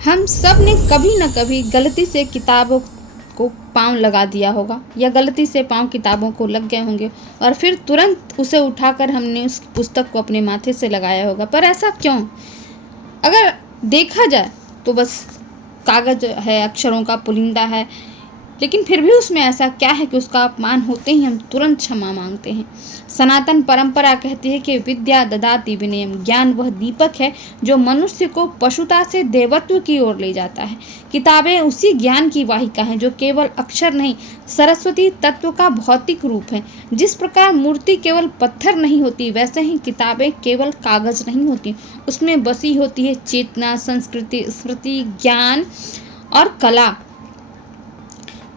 हम सब ने कभी न कभी गलती से किताबों को पाँव लगा दिया होगा या गलती से पाँव किताबों को लग गए होंगे और फिर तुरंत उसे उठाकर हमने उस पुस्तक को अपने माथे से लगाया होगा। पर ऐसा क्यों? अगर देखा जाए तो बस कागज़ है, अक्षरों का पुलिंदा है, लेकिन फिर भी उसमें ऐसा क्या है कि उसका अपमान होते ही हम तुरंत क्षमा मांगते हैं। सनातन परंपरा कहती है कि विद्या ददाति विनयम, ज्ञान वह दीपक है जो मनुष्य को पशुता से देवत्व की ओर ले जाता है। किताबें उसी ज्ञान की वाहिका हैं जो केवल अक्षर नहीं, सरस्वती तत्व का भौतिक रूप है। जिस प्रकार मूर्ति केवल पत्थर नहीं होती, वैसे ही किताबें केवल कागज नहीं होती, उसमें बसी होती है चेतना, संस्कृति, स्मृति, ज्ञान और कला।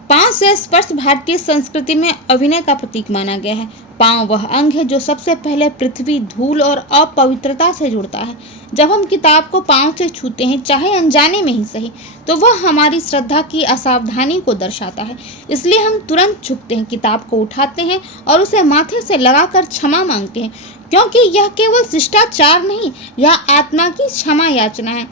पाँव से स्पर्श भारतीय संस्कृति में अभिनय का प्रतीक माना गया है। पाँव वह अंग है जो सबसे पहले पृथ्वी, धूल और अपवित्रता से जुड़ता है। जब हम किताब को पाँव से छूते हैं, चाहे अनजाने में ही सही, तो वह हमारी श्रद्धा की असावधानी को दर्शाता है। इसलिए हम तुरंत झुकते हैं, किताब को उठाते हैं और उसे माथे से लगाकर क्षमा मांगते हैं, क्योंकि यह केवल शिष्टाचार नहीं, यह आत्मा की क्षमा याचना है।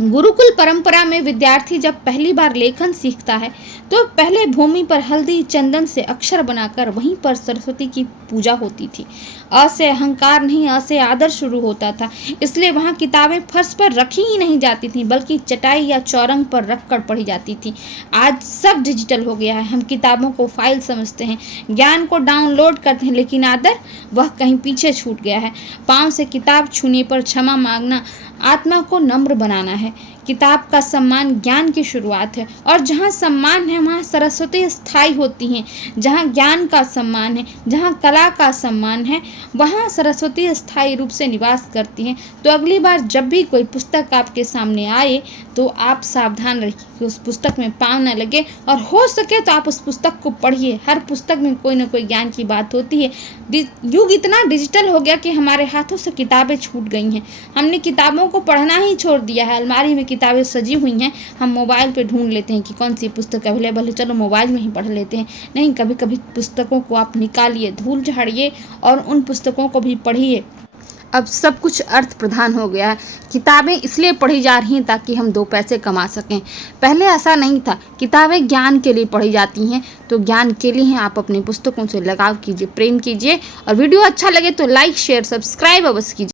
गुरुकुल परंपरा में विद्यार्थी जब पहली बार लेखन सीखता है तो पहले भूमि पर हल्दी चंदन से अक्षर बनाकर वहीं पर सरस्वती की पूजा होती थी। अ से अहंकार नहीं, अ से आदर शुरू होता था। इसलिए वहाँ किताबें फर्श पर रखी ही नहीं जाती थीं, बल्कि चटाई या चौरंग पर रखकर पढ़ी जाती थी। आज सब डिजिटल हो गया है। हम किताबों को फाइल समझते हैं, ज्ञान को डाउनलोड करते हैं, लेकिन आदर वह कहीं पीछे छूट गया है। पाँव से किताब छूने पर क्षमा मांगना आत्मा को नम्र बनाना है। किताब का सम्मान ज्ञान की शुरुआत है, और जहाँ सम्मान है वहाँ सरस्वती स्थायी होती हैं। जहाँ ज्ञान का सम्मान है, जहाँ कला का सम्मान है, वहाँ सरस्वती स्थायी रूप से निवास करती हैं। तो अगली बार जब भी कोई पुस्तक आपके सामने आए तो आप सावधान रहिए कि उस पुस्तक में पाँव न लगे, और हो सके तो आप उस पुस्तक को पढ़िए। हर पुस्तक में कोई ना कोई ज्ञान की बात होती है। युग इतना डिजिटल हो गया कि हमारे हाथों से किताबें छूट गई हैं। हमने किताबों को पढ़ना ही छोड़ दिया है। अलमारी में किताबें सजी हुई हैं, हम मोबाइल पे ढूंढ लेते हैं कि कौन सी पुस्तक अवेलेबल है, चलो मोबाइल में ही पढ़ लेते हैं। नहीं, कभी कभी पुस्तकों को आप निकालिए, धूल झाड़िए और उन पुस्तकों को भी पढ़िए। अब सब कुछ अर्थ प्रधान हो गया है। किताबें इसलिए पढ़ी जा रही हैं ताकि हम दो पैसे कमा सकें। पहले ऐसा नहीं था। किताबें ज्ञान के लिए पढ़ी जाती हैं, तो ज्ञान के लिए आप अपनी पुस्तकों से लगाव कीजिए, प्रेम कीजिए। और वीडियो अच्छा लगे तो लाइक, शेयर, सब्सक्राइब अवश्य कीजिए।